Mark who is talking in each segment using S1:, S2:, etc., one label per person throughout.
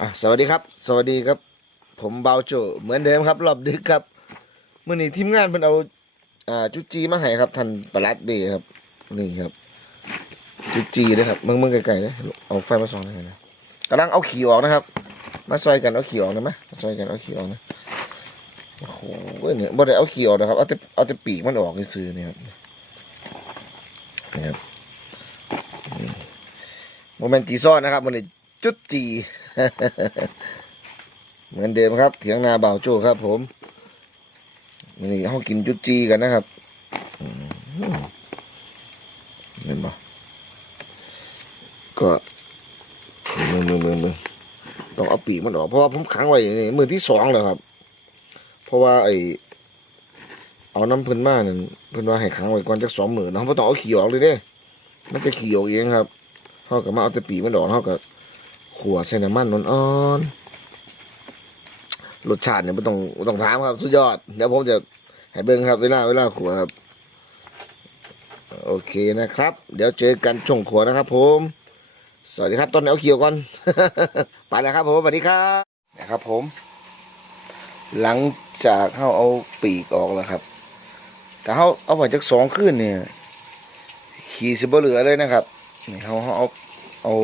S1: อะสวัสดีครับ สวัสดีครับ ผมเบาโจเหมือนเดิมครับรอบดึกครับเมื่อนี้ทีมงานเพิ่นเอาอ่าจุจีมาให้ครับท่านประลัดเดครับนี่ครับ จุจีเลยครับมึงมึงไกลๆเลยเอาไฟมาส่องหน่อยนะกำลังเอาขี่ออกนะครับ มาซอยกันเอาขี่ออกนะไหมมาซอยกันเอาขี่ออกนะโอ้โหเนี่ยบ่ได้เอาขี่ออกนะครับเอาแต่เอาแต่ปีกมันออกซื้อเนี่ยครับนี่ครับโมเมนต์ตีซ่อนนะครับมันเลยจุดจี เหมือนเดิมครับ เถียงนาบ่าวโจ้ครับ ผมนี่ห้องกินจุดจีกันนะครับเห็นปะก็มือมือมือมือต้องเอาปีกมันออกเพราะว่าผมขังไว้นี่มือที่สองแล้วครับ เพราะว่าไอเอาน้ำเพิ่นมานั่นเพิ่นว่าให้ขังไว้ก่อนจักสองมือเนาะเพราะต้องเอาขี้ออกเลยเด้มันจะขี้ออกเองครับเขาก็มาเอาแต่ปีมันออกเขาก็ ขัวใส่น้ำมันอ่อนๆรสชาติเนี่ยไม่ต้องบ่ต้องถามครับ สุดยอด เดี๋ยวผมจะให้เบิ้งครับ เวลาเวลาขัวครับ โอเคนะครับ เดี๋ยวเจอกันช่วงขัวนะครับผม สวัสดีครับต้นเอาเขียวก่อน ไปแล้วครับผมสวัสดีครับนะครับผม หลังจากเขาเอาปีกออกแล้วครับ แต่เขาเอาไปจากสองขึ้นเนี่ยขี่สิบเหลือเลยนะครับเขาเขาเอาเอา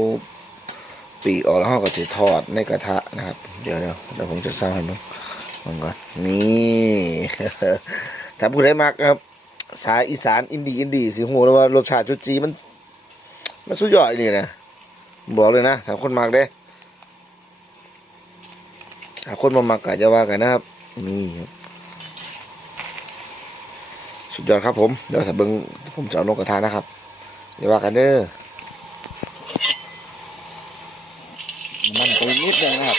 S1: ปีกออกแล้วเขาก็จะทอดในกระทะนะครับ เดี๋ยวเดี๋ยวเดี๋ยวผมจะสร้างให้มึงมันก่อนนี่ถ้าผู้ใดมักครับ สายอีสานอินดีอินดีสิหูแล้วว่ารสชาติจุจีมัน มันสุดยอดนี่นะบอกเลยนะถ้าคนมักเด้ถ้าคนมามักก็จะว่ากันนะครับนี่สุดยอดครับผมเดี๋ยวถ้าเบิ้งผมจะเอานกกระทานะครับอย่าว่ากันเด้อมันไปนิดนึงนะครับ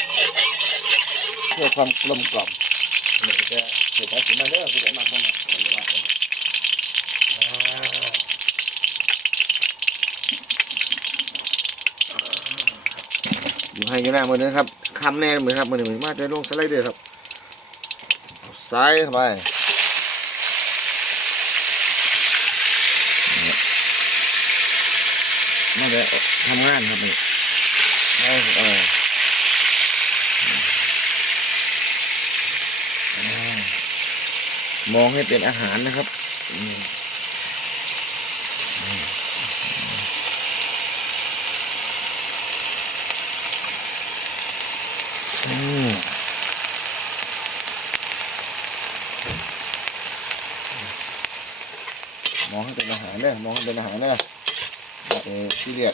S1: เพื่อความกลมกล่อมมันจะเสียไปถึงมาเด้อคือเดี๋ยวมาคนนละว่ากันอยู่ให้อยังหน้ามือนะครับคำแน่มือครับมือหนึ่งมาจะลงสไลด์เดอร์ครับเอาซ้ายเข้าไปมาเลยทำงานครับนี่เออ มองให้เป็นอาหารนะครับมอืมมองให้เป็นอาหารเนี่ยมองให้เป็นอาหารเนี่ยเออที่เรียก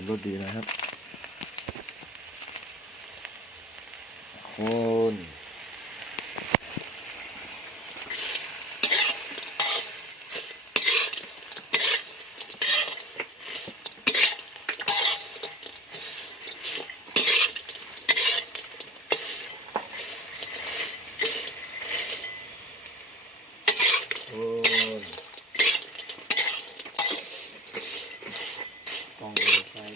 S1: มรถดีนะครับคนคนต้อง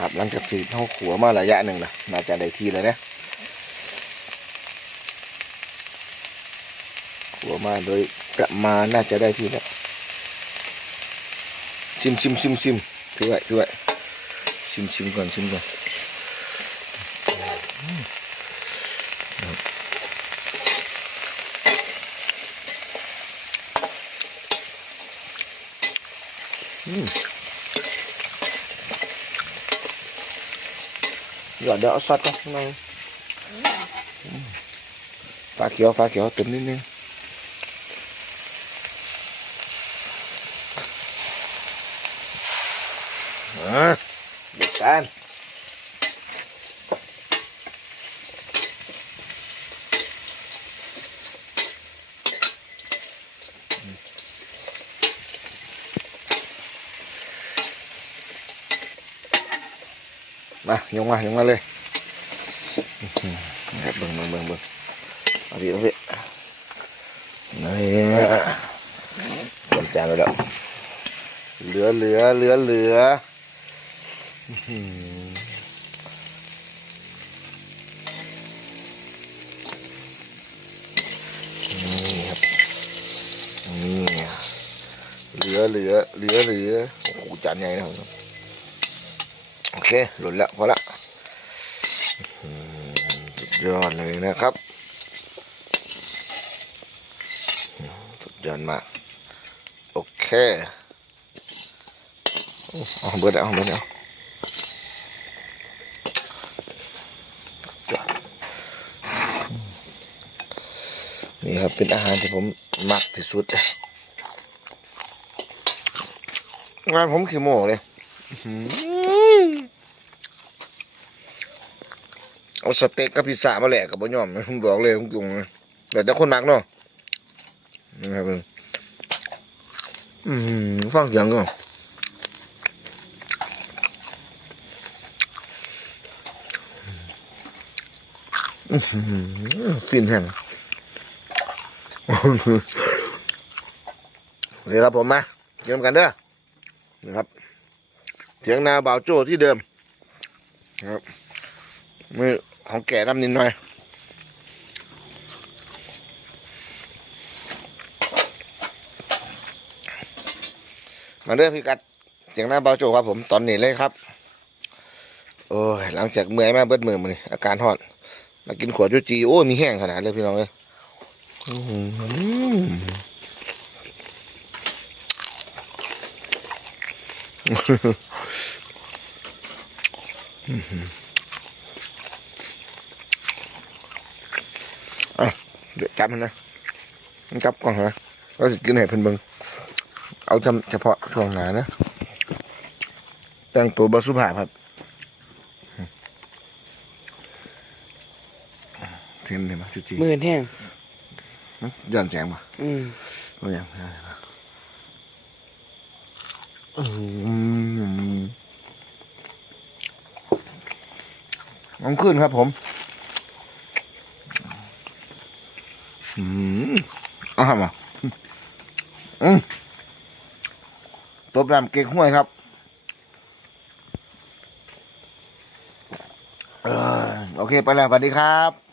S1: ครับหลังจากที่เขาขัวมาระยะหนึ่งนะน่าจะได้ที่เลยนะขัวมาโดยประมาณน่าจะได้ที่แล้วชิมชิมชิมชิมถือไว้ถือไว้ชิมชิมก่อนชิมก่อนอืม หยอดเดี๋ยวเอาซอสก่อนข้างในอื มฟ้าเขียวฟ้าเขียวเต็มนิดนึงอะเด็กกันมายงมายงมาเลยอื้อหือนะครับเบิ่งเบิ่งเบิ่งเบิ่งเอาพี่เอาพี่นี่เตรียมจานไว้แล้วเหลือเหลือเหลือเหลืออืมนี่ครับนี่เหลือเหลือเหลือเหลือโอ้โหจานใหญ่นะครับโอ เคหล่นแล้วพอละสุดยอดเลยนะครับสุดยอดมากโอเคอ้เอาเบิดแล้วเอาเบิดแล้วนี่ครับเป็นอาหารที่ผมมักที่สุดงานผมขี้โม่เลยอื้อหือ เอาสเต็กกับพิซซ่ามาแหลกกับบ่ยอมผมบอกเลยผมจุงแต่แต่คนมักเนาะนะครับอืมฟังเสียงก่อนอื้อหือฟินแห้งเลยครับผมมาเยี่ยมกันเด้อนะครับเถียงนาบ่าวโจ้ที่เดิมนะครับมือ ของแก่น้ำนิดหน่อยมาเด้อพี่กัดเสียงหน้าบ่าโจครับผมตอนนี้เลยครับ โอ้ยหลังจากเมื่อยมาเบิดมือมานี่อาการหอดมากินขวดจุจีโอ้ยมีแห้งขนาดเลยพี่น้องเลยอื้อหืออะเดี๋ยว จับมันนะมันจับก่อนเหรอเราจะกินให้เพิ่นเบิ่งเอาจำเฉพาะช่วงหนานะแต่งตัวบสุภาพครับเทียนเห็นไหมจุจี
S2: หมื่นแห้ง
S1: ย้อนแสงป่ะ
S2: อืม
S1: ก็ยังไม่ได้ป่ะอืมลองขึ้นครับผม อืมอ้าทำอะอืมตบน้ำเก๊กห้วยครับเออโอเค ไปแล้วสวัสดีครับ